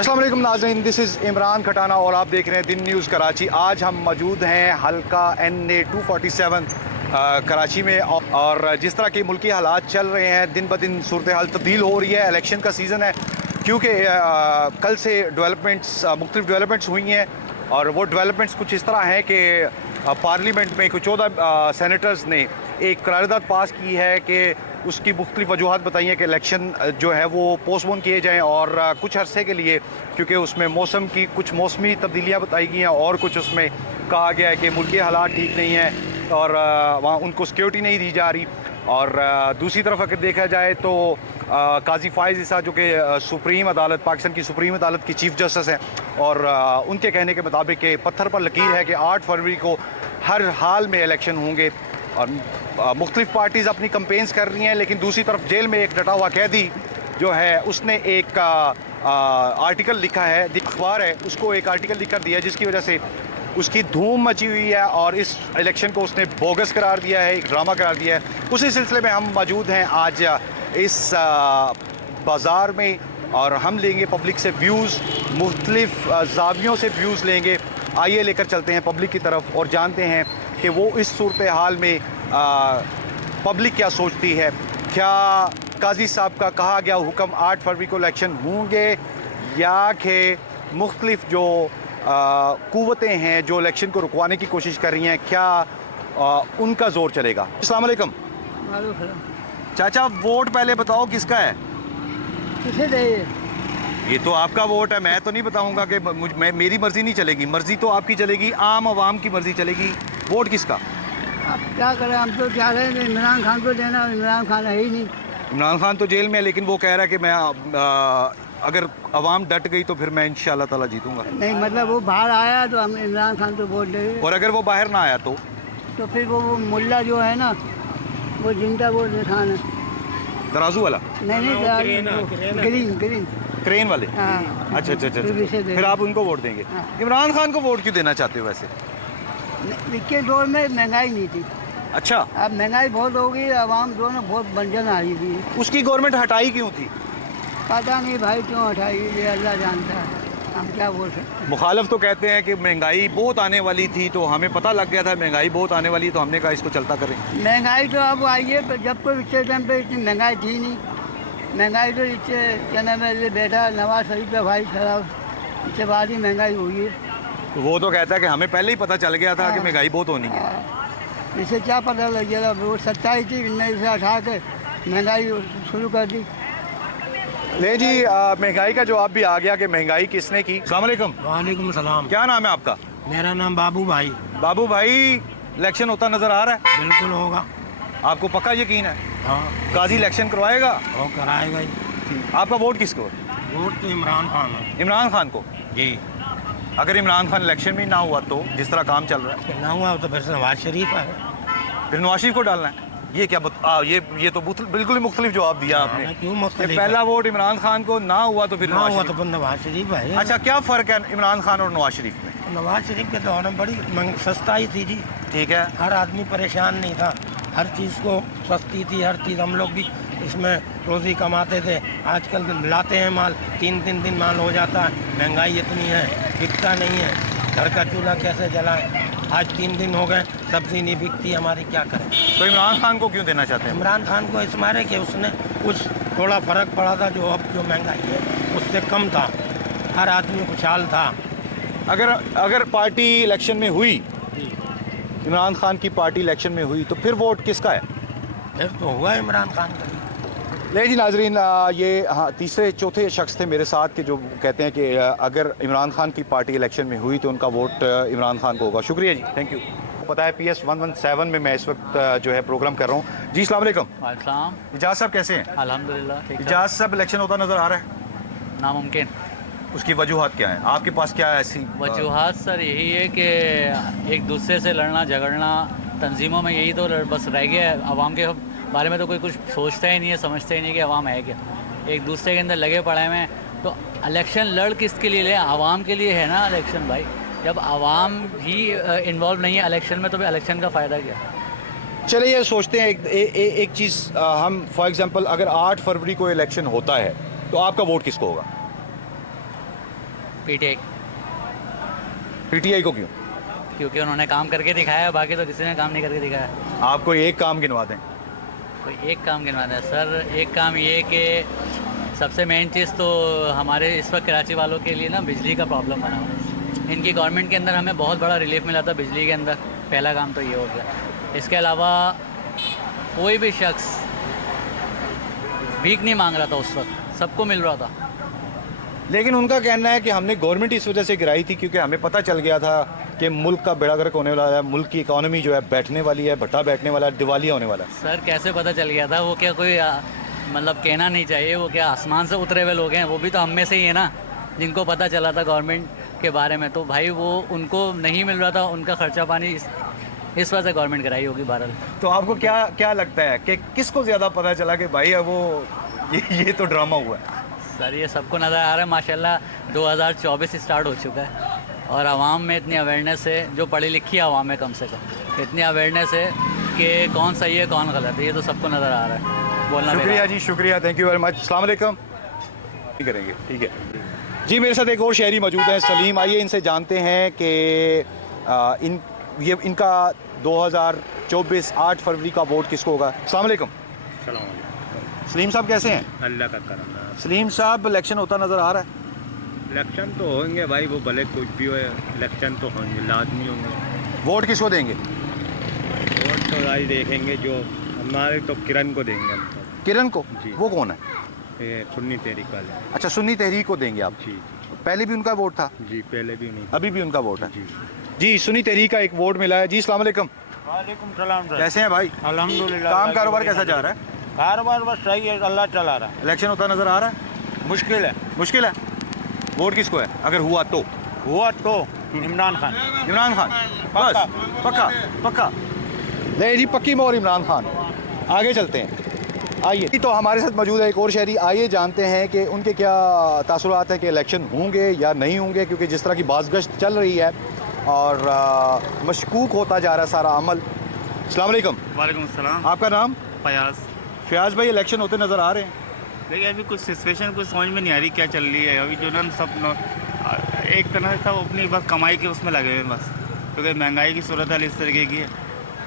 अस्सलाम वालेकुम नाज़रीन, दिस इज़ इमरान खटाना और आप देख रहे हैं दिन न्यूज़ कराची। आज हम मौजूद हैं हल्का NA 247 कराची में और जिस तरह के मुल्की हालात चल रहे हैं दिन ब दिन सूरत हाल तब्दील हो रही है। इलेक्शन का सीज़न है क्योंकि कल से मुख्तलिफ डेवलपमेंट्स हुई हैं और वो डेवलपमेंट्स कुछ इस तरह हैं कि पार्लियामेंट में कुछ 14 सेनेटर्स ने एक करारदाद पास की है कि उसकी मुख्तलिफ वजूहत बताई हैं कि इलेक्शन जो है वो पोस्टपोन किए जाएँ और कुछ अरसे के लिए, क्योंकि उसमें मौसम की कुछ मौसमी तब्दीलियाँ बताई गई हैं और कुछ उसमें कहा गया है कि मुल्की हालात ठीक नहीं हैं और वहाँ उनको सिक्योरिटी नहीं दी जा रही। और दूसरी तरफ अगर देखा जाए तो काजी फ़ाइज़ ईसा जो कि सुप्रीम अदालत पाकिस्तान की सुप्रीम अदालत की चीफ़ जस्टिस हैं और उनके कहने के मुताबिक कि पत्थर पर लकीर है कि 8 फरवरी को हर हाल में इलेक्शन होंगे। और मुख्तलिफ पार्टीज़ अपनी कंपेन्स कर रही हैं, लेकिन दूसरी तरफ जेल में एक डटा हुआ कैदी जो है उसने एक आर्टिकल लिखा है, अखबार है उसको एक आर्टिकल लिख कर दिया है जिसकी वजह से उसकी धूम मची हुई है और इस इलेक्शन को उसने बोगस करार दिया है, एक ड्रामा करार दिया है। उसी सिलसिले में हम मौजूद हैं आज इस बाज़ार में और हम लेंगे पब्लिक से व्यूज़, मुख्तलिफ ज़ावियों से व्यूज़ लेंगे। आइए लेकर चलते हैं पब्लिक की तरफ और जानते हैं कि वो इस सूरत हाल में पब्लिक क्या सोचती है। क्या काजी साहब का कहा गया हुक्म 8 फरवरी को इलेक्शन होंगे या कि मुख्तलिफ जो कुव्वतें हैं जो इलेक्शन को रुकवाने की कोशिश कर रही हैं, क्या उनका ज़ोर चलेगा। अस्सलाम वालेकुम चाचा, वोट पहले बताओ किसका है? किसे दे? ये तो आपका वोट है, मैं तो नहीं बताऊंगा कि मेरी मर्जी नहीं चलेगी। मर्जी तो आपकी चलेगी, आम आवाम की मर्जी चलेगी। वोट किसका? अब क्या करें, हम तो चाह रहे हैं इमरान खान को देना। इमरान खान है ही नहीं। इमरान खान तो जेल में है, लेकिन वो कह रहा है कि मैं अगर अवाम डट गई तो फिर मैं इंशाल्लाह ताला जीतूंगा। नहीं मतलब वो बाहर आया तो हम इमरान खान को वोट देंगे। और अगर वो बाहर ना आया तो फिर वो मुल्ला जो है ना, वो जिंदा वो निशान है, तराजू वाला। नहीं ग्रीन क्रेन वाले। हाँ। अच्छा, फिर आप उनको वोट देंगे। हाँ। इमरान खान को वोट क्यों देना चाहते हो वैसे? इसके दौर में महंगाई नहीं थी। अच्छा, अब महंगाई बहुत हो गई, आवाम दोनों बहुत बंजन आ रही थी। उसकी गवर्नमेंट हटाई क्यों थी? पता नहीं भाई क्यों हटाई, ये अल्लाह जानता है, हम क्या बोल सकते हैं। मुखालिफ तो कहते हैं कि महंगाई बहुत आने वाली थी, तो हमें पता लग गया था महंगाई बहुत आने वाली, तो हमने कहा इसको चलता करें। महंगाई तो अब आई है, जब कोई इस टाइम पे इतनी महंगाई थी नहीं। महंगाई तो इससे क्या नाम है, ये बेटा नवाज शरीफ का भाई खराब, इसके बाद ही महंगाई हुई है। तो वो तो कहता है कि हमें पहले ही पता चल गया था कि महंगाई बहुत होनी है। इसे क्या पता लग गया, वो सच्चाई थी, इनने इसे उठा के महंगाई शुरू कर दी। ले जी, महंगाई का जवाब भी आ गया कि महंगाई किसने की। अस्सलाम वालेकुम। वालेकुम सलाम। क्या नाम है आपका? मेरा नाम बाबू भाई। बाबू भाई, इलेक्शन होता नजर आ रहा है? बिल्कुल होगा। आपको पक्का यकीन है? हाँ, काजी इलेक्शन करवाएगा? वो कराएगा ही। आपका वोट किसको? वोट तो इमरान खान है। इमरान खान को? जी। अगर इमरान खान इलेक्शन में ना हुआ तो जिस तरह काम चल रहा है, ना हुआ तो फिर नवाज शरीफ है। फिर नवाज शरीफ को डालना है? ये क्या ये तो बिल्कुल ही मुख्तलिफ जवाब दिया आपने। क्यों मुख्तलिफ? पहला वोट इमरान खान को, ना हुआ तो फिर ना हुआ तो फिर नवाज शरीफ है। अच्छा, क्या फ़र्क है इमरान खान और नवाज शरीफ में? नवाज शरीफ के दौर में बड़ी सस्ताई थी जी। ठीक है। हर आदमी परेशान नहीं था, हर चीज़ को सस्ती थी, हर चीज़। हम लोग भी इसमें रोज़ी कमाते थे। आजकल लाते हैं माल, 3 दिन माल हो जाता है। महंगाई इतनी है, बिकता नहीं है। घर का चूल्हा कैसे जलाएं? आज 3 दिन हो गए, सब्ज़ी नहीं बिकती हमारी, क्या करें? तो इमरान खान को क्यों देना चाहते हैं? इमरान खान को इस मारे कि उसने कुछ थोड़ा फ़र्क पड़ा था, जो अब जो महंगाई है उससे कम था, हर आदमी खुशहाल था। अगर पार्टी इलेक्शन में हुई, इमरान खान की पार्टी इलेक्शन में हुई, तो फिर वोट किसका है? फिर तो हुआ इमरान खान का। ले जी नाजरीन, ये हाँ तीसरे चौथे शख्स थे मेरे साथ के जो कहते हैं कि अगर इमरान खान की पार्टी इलेक्शन में हुई तो उनका वोट इमरान खान को होगा। शुक्रिया जी, थैंक यू। पता है PS 117 में मैं इस वक्त जो है प्रोग्राम कर रहा हूँ जी। अस्सलाम वालेकुम। वालेकुम। इजाज़ साहब कैसे हैं? अल्हम्दुलिल्लाह ठीक है। इजाज़ साहब, इलेक्शन होता नज़र आ रहा है, नामुमकिन। उसकी वजूहत क्या है? आपके पास क्या है ऐसी वजूहत सर यही है कि एक दूसरे से लड़ना झगड़ना, तंजीमों में यही तो बस रह गया है। आवाम के बारे में तो कोई कुछ सोचता ही नहीं है, समझता ही नहीं कि आवाम है क्या। एक दूसरे के अंदर लगे पड़े हैं। तो इलेक्शन लड़ किसके लिए ले? आवाम के लिए है ना इलेक्शन भाई। जब आवाम ही इन्वॉल्व नहीं है इलेक्शन में तो फिर इलेक्शन का फ़ायदा क्या? चलिए ये सोचते हैं एक चीज़, हम फॉर एग्जांपल अगर 8 फरवरी को इलेक्शन होता है तो आपका वोट किसको होगा? पीटीआई, पीटीआई को क्यों? क्योंकि उन्होंने काम करके दिखाया है, बाकी तो किसी ने काम नहीं करके दिखाया। आप कोई एक काम गिनवा दें। कोई एक काम गिनवाना है सर? एक काम ये कि सबसे मेन चीज़ तो हमारे इस वक्त कराची वालों के लिए ना बिजली का प्रॉब्लम बना हुआ है। इनकी गवर्नमेंट के अंदर हमें बहुत बड़ा रिलीफ मिला था बिजली के अंदर, पहला काम तो ये हो गया। इसके अलावा कोई भी शख्स भीख नहीं मांग रहा था उस वक्त, सबको मिल रहा था। लेकिन उनका कहना है कि हमने गवर्नमेंट इस वजह से गिराई थी क्योंकि हमें पता चल गया था कि मुल्क का बेड़ा गर्क होने वाला है, मुल्क की इकॉनमी जो है बैठने वाली है, भट्टा बैठने वाला है, दिवालिया होने वाला है। सर कैसे पता चल गया था? वो क्या कोई मतलब कहना नहीं चाहिए, वो क्या आसमान से उतरे हुए लोग हैं? वो भी तो हम में से ही है ना, जिनको पता चला था गवर्नमेंट के बारे में। तो भाई वो उनको नहीं मिल रहा था, उनका खर्चा पानी इस वजह से गवर्नमेंट कराई होगी बहरहाल। तो आपको क्या क्या लगता है कि किसको ज़्यादा पता चला कि भाई है वो ये तो ड्रामा हुआ है? सर ये सबको नज़र आ रहा है माशाल्लाह, 2024 स्टार्ट हो चुका है और आवाम में इतनी अवेयरनेस है, जो पढ़ी लिखी आवाम है कम से कम, इतनी अवेयरनेस है कि कौन सही है कौन गलत है, ये तो सबको नज़र आ रहा है। बोलना शुक्रिया जी, शुक्रिया, थैंक यू वेरी मच। अस्सलाम वालेकुम। करेंगे, ठीक है जी। मेरे साथ एक और शहरी मौजूद हैं, सलीम। आइए इनसे जानते हैं कि इनका 2024 8 फरवरी का वोट किसको होगा। अस्सलाम वालेकुम। सलीम साहब कैसे हैं? अल्लाह का करम है। सलीम साहब, इलेक्शन होता नज़र आ रहा है? इलेक्शन तो होंगे भाई, वो भले कुछ भी हो, इलेक्शन तो होंगे, लाजमी होंगे। वोट किसको देंगे? वोट तो भाई देखेंगे जो हमारे, तो किरण को देंगे हम तो। किरण को? जी। वो कौन है? ये सुन्नी तहरीक वाले। अच्छा, सुन्नी तहरीक को देंगे आप? जी पहले भी उनका वोट था? जी, पहले भी नहीं। अभी भी उनका वोट है? जी जी, सुन्नी तहरीक का एक वोट मिला है जी। अस्सलाम वालेकुम। वालेकुम सलाम सर। कैसे हैं भाई? अल्हम्दुलिल्लाह। काम कारोबार कैसा जा रहा है? कारोबार बस सही है, अल्लाह चला रहा है। इलेक्शन होता नज़र आ रहा है? मुश्किल है। मुश्किल है। वोट किसको है अगर हुआ तो? हुआ तो इमरान खान। इमरान खान? बस? पक्का? पक्का नहीं जी, पक्की मोहर इमरान खान। आगे चलते हैं, आइए। तो हमारे साथ मौजूद है एक और शहरी, आइए जानते हैं कि उनके क्या तासुरात हैं कि इलेक्शन होंगे या नहीं होंगे, क्योंकि जिस तरह की बाज़गश्त चल रही है और मशकूक होता जा रहा है सारा अमल। अस्सलाम वालेकुम। वालेकुम अस्सलाम। आपका नाम? फयाज। फयाज भाई, इलेक्शन होते नज़र आ रहे हैं? देखिए अभी कुछ सिचुएशन कुछ समझ में नहीं आ रही क्या चल रही है अभी, जो ना सब एक तरह से सब अपनी बस कमाई के उसमें लगे हुए हैं बस, क्योंकि महंगाई की सूरत हाल इस तरीके की है,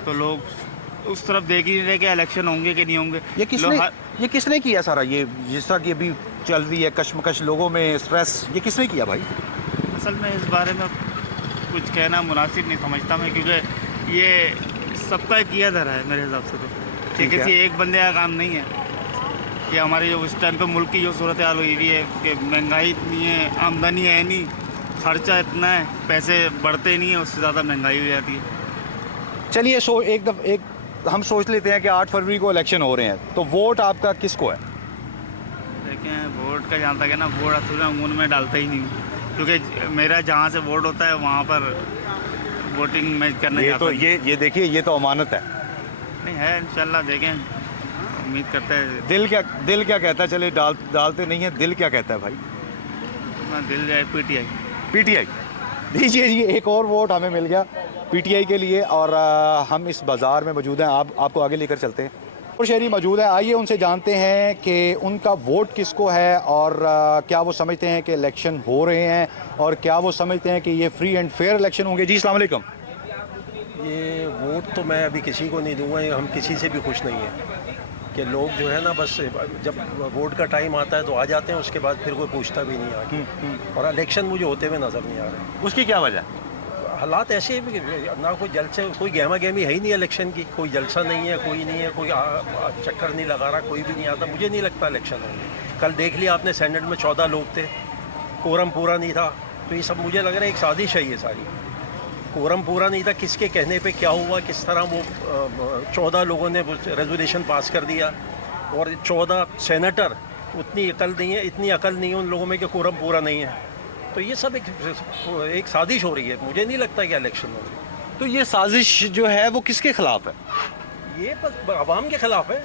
तो लोग उस तरफ देख ही नहीं रहे कि इलेक्शन होंगे कि नहीं होंगे। ये किसने किया सारा ये, जिस तरह की अभी चल रही है कश्मकश, लोगों में स्ट्रेस, ये किसने किया भाई? असल में इस बारे में कुछ कहना मुनासिब नहीं समझता मैं, क्योंकि ये सबका किया धरा है मेरे हिसाब से, तो ठीक है। किसी एक बंदे का काम नहीं है। कि हमारी जो उस टाइम पे मुल्क की जो सूरत हाल हुई हुई है कि महंगाई इतनी है, आमदनी है नहीं, खर्चा इतना है, पैसे बढ़ते नहीं है, उससे ज़्यादा महंगाई हो जाती है। चलिए एक हम सोच लेते हैं कि 8 फरवरी को इलेक्शन हो रहे हैं, तो वोट आपका किसको है? देखें वोट का जहाँ तक है ना, वोट असल में अमून में डालता ही नहीं हूँ, क्योंकि मेरा जहाँ से वोट होता है वहाँ पर वोटिंग में करने ये तो ये देखिए, ये तो अमानत है। नहीं है, इंशाल्लाह देखें, उम्मीद करते हैं। दिल क्या कहता है? चले डालते नहीं है, दिल क्या कहता है भाई? मैं दिल जाए पीटीआई। पीटीआई दीजिए जी, एक और वोट हमें मिल गया पीटीआई के लिए। और हम इस बाज़ार में मौजूद हैं, आपको आगे लेकर चलते हैं। और शहरी मौजूद है, आइए उनसे जानते हैं कि उनका वोट किसको है और क्या वो समझते हैं कि इलेक्शन हो रहे हैं और क्या वो समझते हैं कि ये फ्री एंड फेयर इलेक्शन होंगे। जी अस्सलाम वालेकुम। ये वोट तो मैं अभी किसी को नहीं दूंगा, हम किसी से भी खुश नहीं हैं कि लोग जो है ना, बस जब वोट का टाइम आता है तो आ जाते हैं, उसके बाद फिर कोई पूछता भी नहीं आगे। और इलेक्शन मुझे होते हुए नज़र नहीं आ रहे। उसकी क्या वजह? हालात ऐसे हैं, ना कोई जलसे, कोई गहमा गहमी है ही नहीं इलेक्शन की, कोई जलसा नहीं है, कोई नहीं है, कोई चक्कर नहीं लगा रहा, कोई भी नहीं आता। मुझे नहीं लगता इलेक्शन होंगे। कल देख लिया आपने, सेनेट में 14 लोग थे, कोरम पूरा नहीं था, तो ये सब मुझे लग रहा है एक साजिश है ये सारी। कोरम पूरा नहीं था, किसके कहने पे क्या हुआ, किस तरह वो 14 लोगों ने रेजोल्यूशन पास कर दिया और 14 सेनेटर, उतनी अकल नहीं है, इतनी अकल नहीं है उन लोगों में कि कोरम पूरा नहीं है। तो ये सब एक साजिश हो रही है, मुझे नहीं लगता कि इलेक्शन हो रही है। तो ये साजिश जो है वो किसके खिलाफ है? ये बस आवाम के खिलाफ है।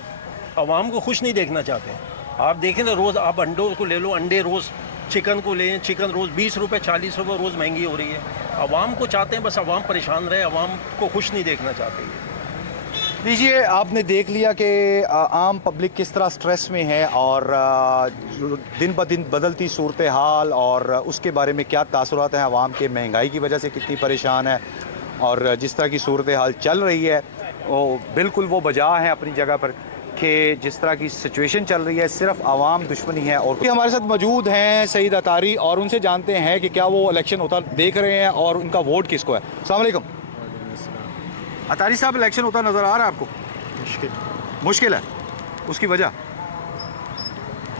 आवाम को खुश नहीं देखना चाहते हैं। आप देखें ना, रोज़ आप अंडों को ले लो, अंडे रोज़, चिकन को लें, चिकन रोज़ 20 रुपये 40 रुपये रोज़ महंगी हो रही है। आवाम को चाहते हैं, बस आवाम परेशान रहे, आवाम को खुश नहीं देखना चाहते हैं। लीजिए, आपने देख लिया कि आम पब्लिक किस तरह स्ट्रेस में है और दिन ब दिन बदलती सूरत हाल और उसके बारे में क्या तासुरात हैं आवाम के, महंगाई की वजह से कितनी परेशान है और जिस तरह की सूरत हाल चल रही है वो बिल्कुल वो बजा है अपनी जगह पर कि जिस तरह की सिचुएशन चल रही है सिर्फ आवाम दुश्मनी है। और हमारे साथ मौजूद हैं सईद अतारी और उनसे जानते हैं कि क्या वो इलेक्शन होता देख रहे हैं और उनका वोट किसको है। अस्सलाम वालेकुम। अतारी साहब, इलेक्शन होता नज़र आ रहा है आपको? मुश्किल है, उसकी वजह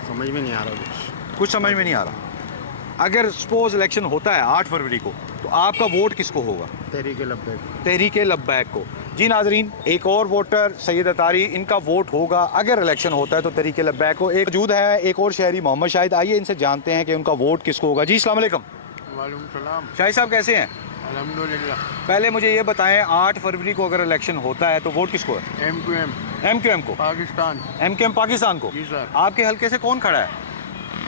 समझ में नहीं आ रहा कुछ समझ में नहीं आ रहा। अगर सपोज इलेक्शन होता है 8 फरवरी को तो आपका वोट किसको होगा? तहरीक लब्बैक को। जी नाजरीन, एक और वोटर सैयद अतारी, इनका वोट होगा अगर इलेक्शन होता है तो तहरीक लब्बैक को। एक मौजूद है एक और शहरी मोहम्मद शाहिद, आइए इनसे जानते हैं कि उनका वोट किसको होगा। जी अस्सलाम वालेकुम। वालेकुम सलाम। शाहिद साहब कैसे हैं? अल्हम्दुलिल्लाह। पहले मुझे ये बताएं, 8 फरवरी को अगर इलेक्शन होता है तो वोट किसको है? MQM को। पाकिस्तान। MQM पाकिस्तान को। जी सर। आपके हल्के से कौन खड़ा है?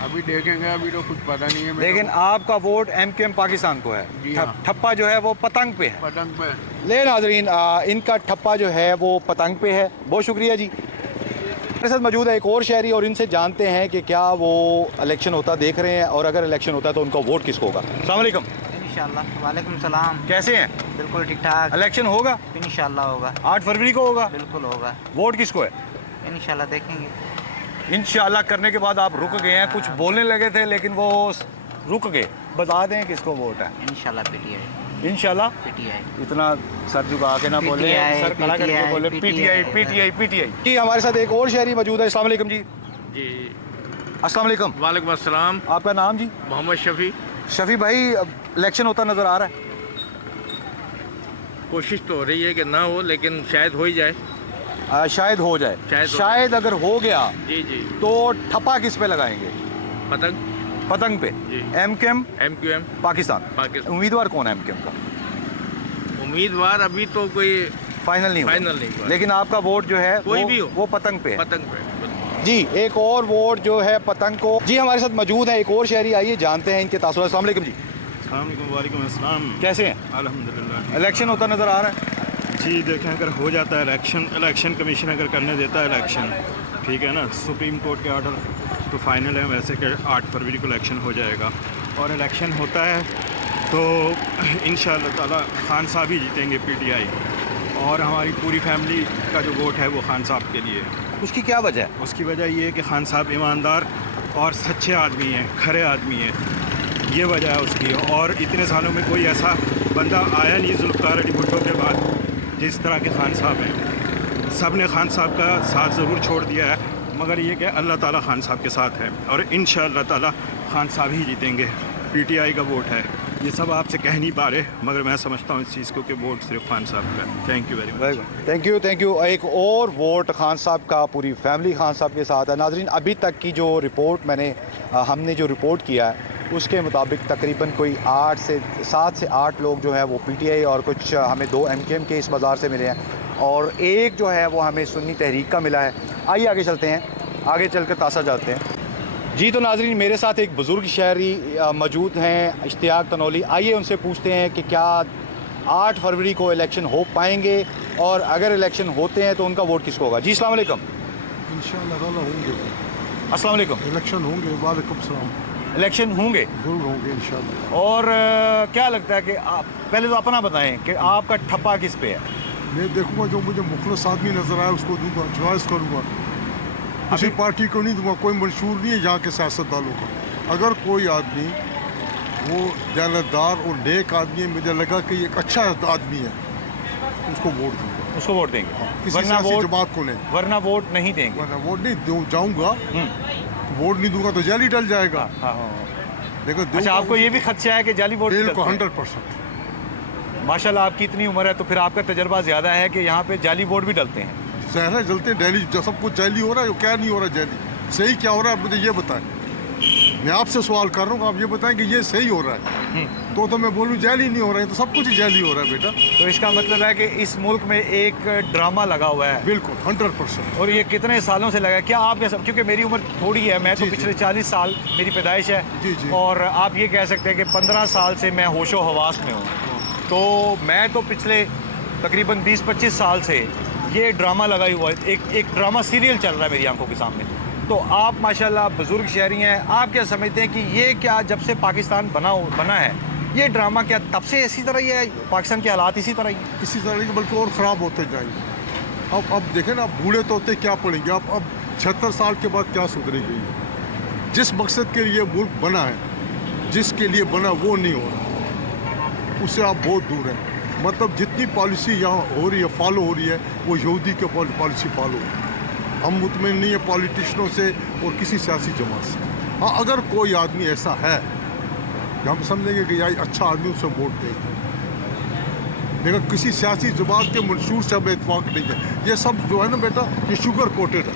अभी देखेंगे, अभी तो कुछ पता नहीं है। लेकिन आपका वोट MQM पाकिस्तान को है। जी हाँ। ठप्पा जो है वो पतंग पे है। पतंग पे। ले नाजरीन, इनका ठप्पा जो है वो पतंग पे है। बहुत शुक्रिया जी। मेरे साथ मौजूद है एक और शहरी और इनसे जानते हैं कि क्या वो इलेक्शन होता देख रहे हैं और अगर इलेक्शन होता है तो उनका वोट किसको होगा। अस्सलाम वालेकुम। इंशाल्लाह। वालेकुम सलाम। कैसे हैं? बिल्कुल ठीक ठाक। इलेक्शन होगा? इंशाल्लाह होगा। 8 फरवरी को होगा? बिल्कुल होगा। वोट किसको है? इंशाल्लाह देखेंगे। इंशाल्लाह करने के बाद आप रुक गए हैं, कुछ बोलने लगे थे लेकिन वो रुक गए। बता दें किसको वोट है। इंशाल्लाह PTI। इंशाल्लाह PTI। इतना सर झुका के ना बोले, PTI, सर खड़ा करके PTI, बोले PTI। जी हमारे साथ एक और शहरी मौजूद है। अस्सलाम वालेकुम जी। जी अस्सलाम वालेकुम। वालेकुम अस्सलाम। आपका नाम जी? मोहम्मद शफी। शफी भाई, इलेक्शन होता नज़र आ रहा है? कोशिश तो हो रही है कि ना हो, लेकिन शायद हो ही जाए। शायद हो जाए। शायद हो शायद अगर हो गया जी जी। तो ठप्पा किस पे लगाएंगे? पतंग। पतंग पे। जी। MQM पाकिस्तान। उम्मीदवार कौन है MQM का? उम्मीदवार अभी तो कोई फाइनल नहीं हुआ। फाइनल नहीं हुआ। लेकिन आपका वोट जो है कोई भी हो, वो पतंग पे है। पतंग पे। जी, एक और वोट जो है पतंग को। जी हमारे साथ मौजूद है एक और शहरी, आइए जानते हैं इनके तासुरात। अस्सलाम वालेकुम जी। वालेकुम अस्सलाम। कैसे हैं? अल्हम्दुलिल्लाह। इलेक्शन होता नज़र आ रहा है? जी देखें, अगर हो जाता है इलेक्शन कमीशन अगर करने देता है इलेक्शन, ठीक है ना, सुप्रीम कोर्ट के ऑर्डर तो फाइनल है वैसे कि 8 फरवरी को इलेक्शन हो जाएगा और इलेक्शन होता है तो इंशाअल्लाह ताला खान साहब ही जीतेंगे PTI, और हमारी पूरी फैमिली का जो वोट है वो खान साहब के लिए। उसकी क्या वजह है? उसकी वजह ये है कि खान साहब ईमानदार और सच्चे आदमी हैं, खरे आदमी हैं, ये वजह है उसकी। और इतने सालों में कोई ऐसा बंदा आया नहीं जुल्फ़िकार अली भुट्टो के बाद जिस तरह के खान साहब हैं। सब ने खान साहब का साथ ज़रूर छोड़ दिया है, मगर ये कि अल्लाह ताला खान साहब के साथ है और इंशाअल्लाह ताला खान साहब ही जीतेंगे। PTI का वोट है, ये सब आपसे कह नहीं पा रहे, मगर मैं समझता हूँ इस चीज़ को कि वोट सिर्फ खान साहब का है। Thank you very much. Thank you. एक और वोट खान साहब का, पूरी फैमिली खान साहब के साथ है। नाजरीन, अभी तक की जो रिपोर्ट हमने जो रिपोर्ट किया है उसके मुताबिक तकरीबन कोई 7 से 8 लोग जो है वो PTI और कुछ हमें 2 MQM के इस बाज़ार से मिले हैं और एक जो है वो हमें सुन्नी तहरीक का मिला है। आइए आगे चलते हैं, आगे चलकर तासा जाते हैं। जी तो नाजरीन, मेरे साथ एक बुज़ुर्ग शहरी मौजूद हैं, इश्तियाक तनौली। आइए उनसे पूछते हैं कि क्या 8 फरवरी को इलेक्शन हो पाएंगे और अगर इलेक्शन होते हैं तो उनका वोट किसको होगा। जी अस्सलाम वालेकुम। इंशाअल्लाह होंगे अस्सलाम वालेकुम। इलेक्शन होंगे। वालेकुम सलाम। इलेक्शन होंगे? जरूर होंगे इंशाअल्लाह। और क्या लगता है कि आप पहले तो अपना बताएं कि आपका ठप्पा किस पे है? मैं देखूंगा जो मुझे मुखलस आदमी नज़र आया उसको दूंगा, चॉइस करूंगा। किसी पार्टी को नहीं दूंगा, कोई मंशूर नहीं है यहाँ के सियासतदानों का। अगर कोई आदमी वो जानदार और नेक आदमी है, मुझे लगा कि एक अच्छा आदमी है, उसको वोट दूंगा। उसको वोट देंगे? किसी वरना सियासी जमात को नहीं। वरना वोट नहीं देंगे? वरना वोट नहीं जाऊँगा, वोट नहीं दूंगा तो जाली डल जाएगा। लेकिन अच्छा, आपको ये भी खदशा है कि जाली वोट? 100%। माशाल्लाह, आपकी इतनी उम्र है तो फिर आपका तजर्बा ज़्यादा है कि यहाँ पे जाली वोट भी डलते हैं। सहरा जलते हैं डेली, जो सब कुछ जाली हो रहा है, क्या नहीं हो रहा है जाली, सही क्या हो रहा है मुझे ये बताएं। मैं आपसे सवाल कर रहा हूँ, आप ये बताएं कि ये सही हो रहा है तो मैं बोलूँ जाली नहीं हो रहा है, तो सब कुछ ही जाली हो रहा है बेटा। तो इसका मतलब है कि इस मुल्क में एक ड्रामा लगा हुआ है। बिल्कुल 100%। और ये कितने सालों से लगा है? क्या आप सब, क्योंकि मेरी उम्र थोड़ी है, मैं तो पिछले 40 साल मेरी पैदाइश है जी। और आप ये कह सकते हैं कि 15 साल से मैं होशो हवास में हूँ, तो मैं तो पिछले तकरीबन 20-25 साल से ये ड्रामा लगाई हुआ है, एक ड्रामा सीरियल चल रहा है मेरी आंखों के सामने। तो आप माशाल्लाह बुज़ुर्ग शहरी हैं, आप क्या समझते हैं कि ये क्या जब से पाकिस्तान बना है ये ड्रामा क्या तब से इसी तरह ही है, पाकिस्तान के हालात इसी तरह ही इसी तरह के बल्कि और ख़राब होते जाएंगे। अब देखें ना, बूढ़े तो होते क्या पड़ेंगे, अब 76 साल के बाद क्या सुधरेगी। जिस मकसद के लिए मुल्क बना है, जिसके लिए बना वो नहीं हो रहा, उससे आप बहुत दूर हैं। मतलब जितनी पॉलिसी यहाँ हो रही है, फॉलो हो रही है, वो यहूदी के पॉलिसी फॉलो हो रही है। हम मुतमईन नहीं है पॉलिटिशियनों से और किसी सियासी जमात से। हाँ, अगर कोई आदमी ऐसा है कि हम समझेंगे कि यार अच्छा आदमी, उसे वोट देंगे, लेकिन किसी सियासी जमात के मंशूर से हमें इत्फाक नहीं है। ये सब जो है ना बेटा, ये शुगर कोटेड है।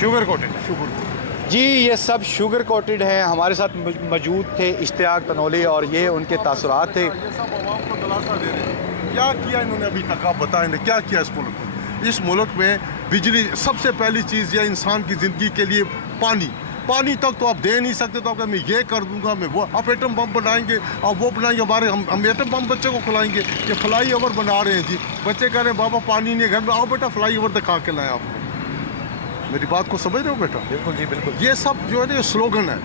शुगर कोटेड जी, ये सब शुगर कोटेड हैं। हमारे साथ मौजूद थे इश्तियाक तनोली और ये उनके तासुरात थे। ये सब आवाम को दिलासा दे रहे हैं। क्या किया इन्होंने अभी तक, आप बताएं ना क्या किया इस मुल्क में। इस मुल्क में बिजली सबसे पहली चीज़, या इंसान की ज़िंदगी के लिए पानी तक तो आप दे नहीं सकते। तो अगर मैं ये कर दूंगा, मैं वो, आप एटम बम बनाएंगे और वो बनाएंगे, हमारे हम एटम बम बच्चे को खिलाएंगे। ये फ्लाई ओवर बना रहे हैं जी, बच्चे कह रहे हैं बाबा पानी नहीं घर में, आओ बेटा फ्लाई ओवर दिखा के लाएं। आपको मेरी बात को समझ रहे हो बेटा? बिल्कुल जी, बिल्कुल। ये सब जो है ना, ये स्लोगन है,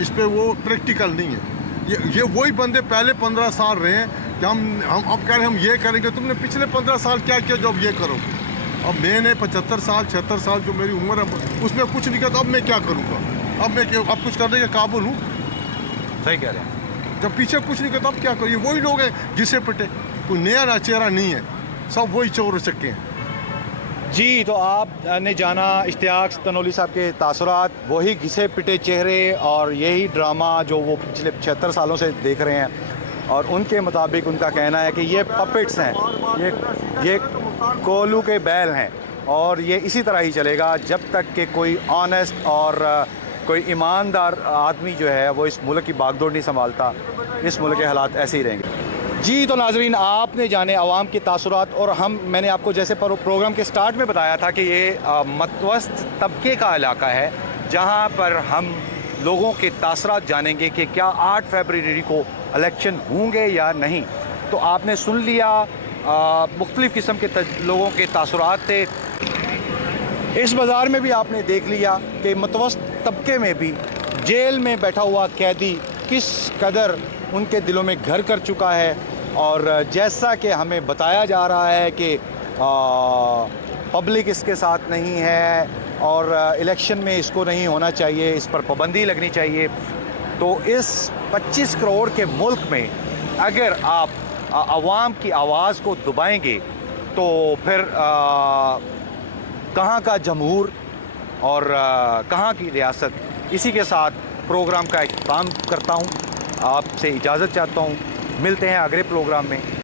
इस पे वो प्रैक्टिकल नहीं है। ये वही बंदे पहले 15 साल रहे हैं कि हम अब कह रहे हैं हम ये करेंगे। तुमने पिछले 15 साल क्या किया जो अब ये करोगे? अब मैंने 75 साल 76 साल जो मेरी उम्र है, उसमें कुछ नहीं किया, तो अब मैं क्या करूँगा? अब कुछ करने के काबुल हूँ? सही कह रहे हैं। जब पीछे कुछ नहीं किया तो अब क्या करिए? वही लोग हैं घिसे पिटे, कोई नया चेहरा नहीं है, सब वही चोर चक्के हैं जी। तो आपने जाना इश्तियाक तनोली साहब के तासुरात, वही घिसे पिटे चेहरे और यही ड्रामा जो वो पिछले 76 सालों से देख रहे हैं। और उनके मुताबिक उनका कहना है कि ये पपेट्स हैं, ये कोलू के बैल हैं और ये इसी तरह ही चलेगा जब तक कि कोई ऑनेस्ट और कोई ईमानदार आदमी जो है वो इस मुल्क की बागडोर नहीं संभालता। इस मुल्क के हालात ऐसे ही रहेंगे जी। तो नाजरीन, आपने जाने अवाम के तासुरात, और मैंने आपको जैसे प्रोग्राम के स्टार्ट में बताया था कि ये मतवस्त तबके का इलाका है जहाँ पर हम लोगों के तासुरात जानेंगे कि क्या 8 फरवरी को इलेक्शन होंगे या नहीं। तो आपने सुन लिया, मुख्तलिफ़ किस्म के लोगों के तासुरात थे। इस बाज़ार में भी आपने देख लिया कि मतवस्त तबके में भी जेल में बैठा हुआ कैदी किस कदर उनके दिलों में घर कर चुका है। और जैसा कि हमें बताया जा रहा है कि पब्लिक इसके साथ नहीं है और इलेक्शन में इसको नहीं होना चाहिए, इस पर पाबंदी लगनी चाहिए। तो इस 25 करोड़ के मुल्क में अगर आप आवाम की आवाज़ को दबाएंगे तो फिर कहाँ का जमहूर और कहाँ की रियासत। इसी के साथ प्रोग्राम का इख्तिताम करता हूँ, आपसे इजाज़त चाहता हूँ। मिलते हैं अगले प्रोग्राम में।